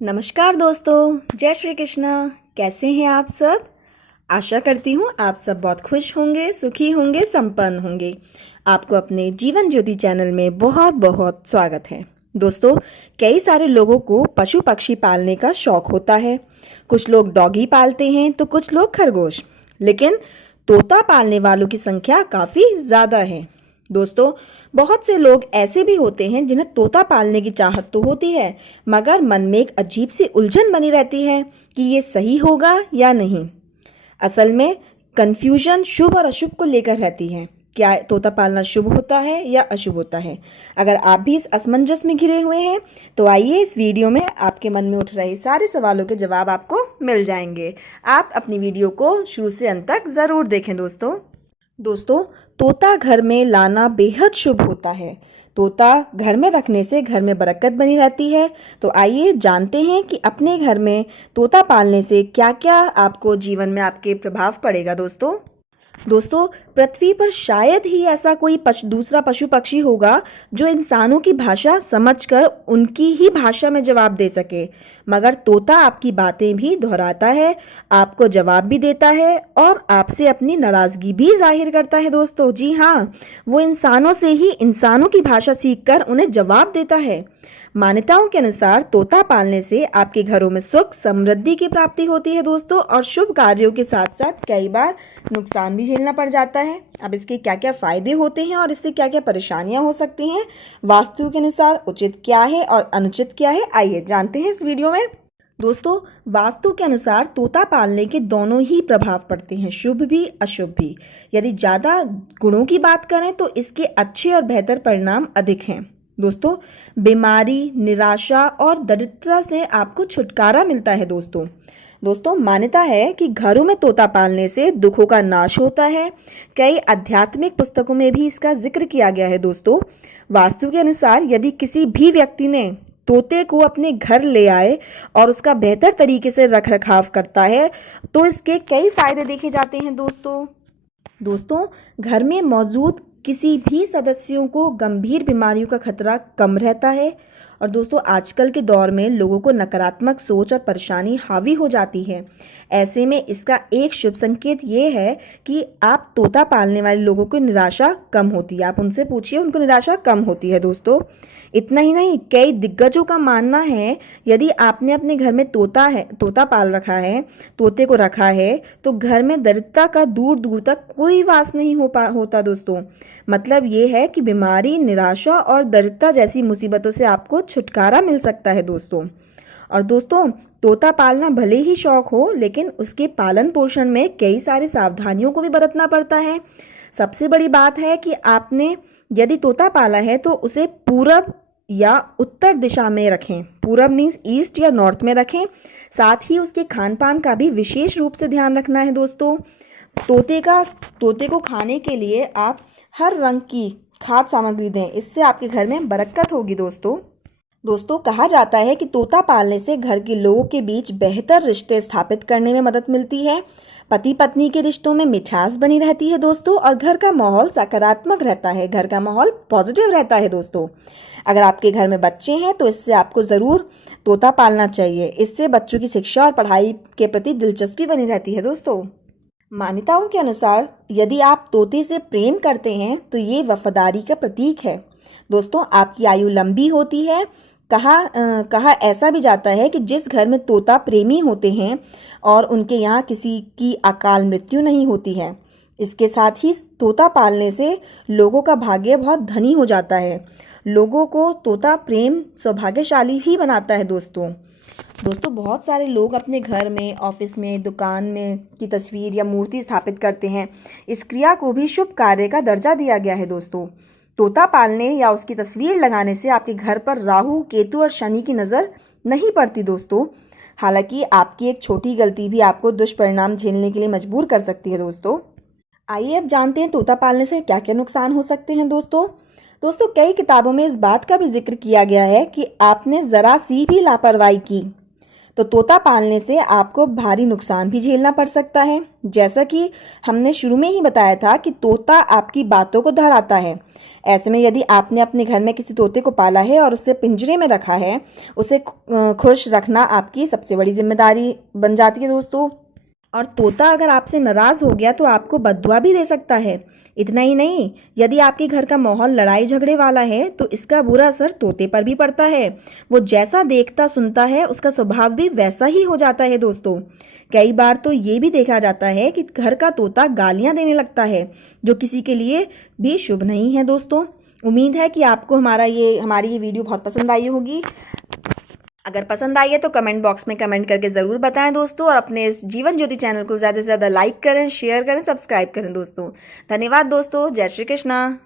नमस्कार दोस्तों, जय श्री कृष्णा। कैसे हैं आप सब? आशा करती हूँ आप सब बहुत खुश होंगे, सुखी होंगे, संपन्न होंगे। आपको अपने जीवन ज्योति चैनल में बहुत बहुत स्वागत है। दोस्तों, कई सारे लोगों को पशु पक्षी पालने का शौक होता है। कुछ लोग डॉगी पालते हैं तो कुछ लोग खरगोश, लेकिन तोता पालने वालों की संख्या काफ़ी ज़्यादा है। दोस्तों, बहुत से लोग ऐसे भी होते हैं जिन्हें तोता पालने की चाहत तो होती है, मगर मन में एक अजीब सी उलझन बनी रहती है कि ये सही होगा या नहीं। असल में कंफ्यूजन शुभ और अशुभ को लेकर रहती है। क्या तोता पालना शुभ होता है या अशुभ होता है? अगर आप भी इस असमंजस में घिरे हुए हैं तो आइए इस वीडियो में आपके मन में उठ रहे सारे सवालों के जवाब आपको मिल जाएंगे। आप अपनी वीडियो को शुरू से अंत तक ज़रूर देखें। दोस्तों, तोता घर में लाना बेहद शुभ होता है। तोता घर में रखने से घर में बरकत बनी रहती है। तो आइए जानते हैं कि अपने घर में तोता पालने से क्या क्या आपको जीवन में आपके प्रभाव पड़ेगा। दोस्तों, पृथ्वी पर शायद ही ऐसा कोई दूसरा पशु पक्षी होगा जो इंसानों की भाषा समझकर उनकी ही भाषा में जवाब दे सके, मगर तोता आपकी बातें भी दोहराता है, आपको जवाब भी देता है और आपसे अपनी नाराजगी भी जाहिर करता है। दोस्तों, जी हाँ, वो इंसानों से ही इंसानों की भाषा सीखकर उन्हें जवाब देता है। मान्यताओं के अनुसार तोता पालने से आपके घरों में सुख समृद्धि की प्राप्ति होती है दोस्तों, और शुभ कार्यों के साथ साथ कई बार नुकसान भी झेलना पड़ जाता है। अब इसके क्या क्या फायदे होते हैं और इससे क्या क्या परेशानियां हो सकती हैं, वास्तु के अनुसार उचित क्या है और अनुचित क्या है, आइए जानते हैं इस वीडियो में। दोस्तों, वास्तु के अनुसार तोता पालने के दोनों ही प्रभाव पड़ते हैं, शुभ भी अशुभ भी। यदि ज़्यादा गुणों की बात करें तो इसके अच्छे और बेहतर परिणाम अधिक हैं। दोस्तों, बीमारी, निराशा और दरिद्रता से आपको छुटकारा मिलता है। दोस्तों, मान्यता है कि घरों में तोता पालने से दुखों का नाश होता है। कई आध्यात्मिक पुस्तकों में भी इसका जिक्र किया गया है। दोस्तों, वास्तु के अनुसार यदि किसी भी व्यक्ति ने तोते को अपने घर ले आए और उसका बेहतर तरीके से रख रखाव करता है तो इसके कई फायदे देखे जाते हैं। दोस्तों, घर में मौजूद किसी भी सदस्यों को गंभीर बीमारियों का खतरा कम रहता है। और दोस्तों, आजकल के दौर में लोगों को नकारात्मक सोच और परेशानी हावी हो जाती है। ऐसे में इसका एक शुभ संकेत ये है कि आप तोता पालने वाले लोगों को निराशा कम होती है। आप उनसे पूछिए, उनको निराशा कम होती है। दोस्तों, इतना ही नहीं, कई दिग्गजों का मानना है यदि आपने अपने घर में तोता पाल रखा है, तोते को रखा है, तो घर में दरिद्रता का दूर दूर तक कोई वास नहीं होता। दोस्तों, मतलब ये है कि बीमारी, निराशा और दरिद्रता जैसी मुसीबतों से आपको छुटकारा मिल सकता है। दोस्तों, तोता पालना भले ही शौक हो, लेकिन उसके पालन पोषण में कई सारी सावधानियों को भी बरतना पड़ता है। सबसे बड़ी बात है कि आपने यदि तोता पाला है तो उसे पूरब या उत्तर दिशा में रखें। पूरब मीन्स ईस्ट या नॉर्थ में रखें। साथ ही उसके खान पान का भी विशेष रूप से ध्यान रखना है। दोस्तों, तोते को खाने के लिए आप हर रंग की खाद्य सामग्री दें, इससे आपके घर में बरकत होगी। दोस्तों, कहा जाता है कि तोता पालने से घर के लोगों के बीच बेहतर रिश्ते स्थापित करने में मदद मिलती है। पति पत्नी के रिश्तों में मिठास बनी रहती है दोस्तों, और घर का माहौल सकारात्मक रहता है, घर का माहौल पॉजिटिव रहता है। दोस्तों, अगर आपके घर में बच्चे हैं तो इससे आपको ज़रूर तोता पालना चाहिए। इससे बच्चों की शिक्षा और पढ़ाई के प्रति दिलचस्पी बनी रहती है। दोस्तों, मान्यताओं के अनुसार यदि आप तोते से प्रेम करते हैं तो ये वफादारी का प्रतीक है। दोस्तों, आपकी आयु लंबी होती है। कहा ऐसा भी जाता है कि जिस घर में तोता प्रेमी होते हैं और उनके यहाँ किसी की अकाल मृत्यु नहीं होती है। इसके साथ ही तोता पालने से लोगों का भाग्य बहुत धनी हो जाता है। लोगों को तोता प्रेम सौभाग्यशाली ही बनाता है। दोस्तों, बहुत सारे लोग अपने घर में, ऑफिस में, दुकान में की तस्वीर या मूर्ति स्थापित करते हैं। इस क्रिया को भी शुभ कार्य का दर्जा दिया गया है। दोस्तों, तोता पालने या उसकी तस्वीर लगाने से आपके घर पर राहु, केतु और शनि की नज़र नहीं पड़ती। दोस्तों, हालांकि आपकी एक छोटी गलती भी आपको दुष्परिणाम झेलने के लिए मजबूर कर सकती है। आइए अब जानते हैं तोता पालने से क्या क्या नुकसान हो सकते हैं। दोस्तों, कई किताबों में इस बात का भी जिक्र किया गया है कि आपने ज़रा सी भी लापरवाही की तो तोता पालने से आपको भारी नुकसान भी झेलना पड़ सकता है। जैसा कि हमने शुरू में ही बताया था कि तोता आपकी बातों को दोहराता है। ऐसे में यदि आपने अपने घर में किसी तोते को पाला है और उसे पिंजरे में रखा है, उसे खुश रखना आपकी सबसे बड़ी जिम्मेदारी बन जाती है दोस्तों। और तोता अगर आपसे नाराज़ हो गया तो आपको बद्दुआ भी दे सकता है। इतना ही नहीं, यदि आपके घर का माहौल लड़ाई झगड़े वाला है तो इसका बुरा असर तोते पर भी पड़ता है। वो जैसा देखता सुनता है उसका स्वभाव भी वैसा ही हो जाता है दोस्तों। कई बार तो ये भी देखा जाता है कि घर का तोता गालियां देने लगता है, जो किसी के लिए भी शुभ नहीं है दोस्तों। उम्मीद है कि आपको हमारी ये वीडियो बहुत पसंद आई होगी। अगर पसंद आई है तो कमेंट बॉक्स में कमेंट करके ज़रूर बताएं दोस्तों, और अपने इस जीवन ज्योति चैनल को ज़्यादा से ज़्यादा लाइक करें, शेयर करें, सब्सक्राइब करें दोस्तों। धन्यवाद दोस्तों। जय श्री कृष्णा।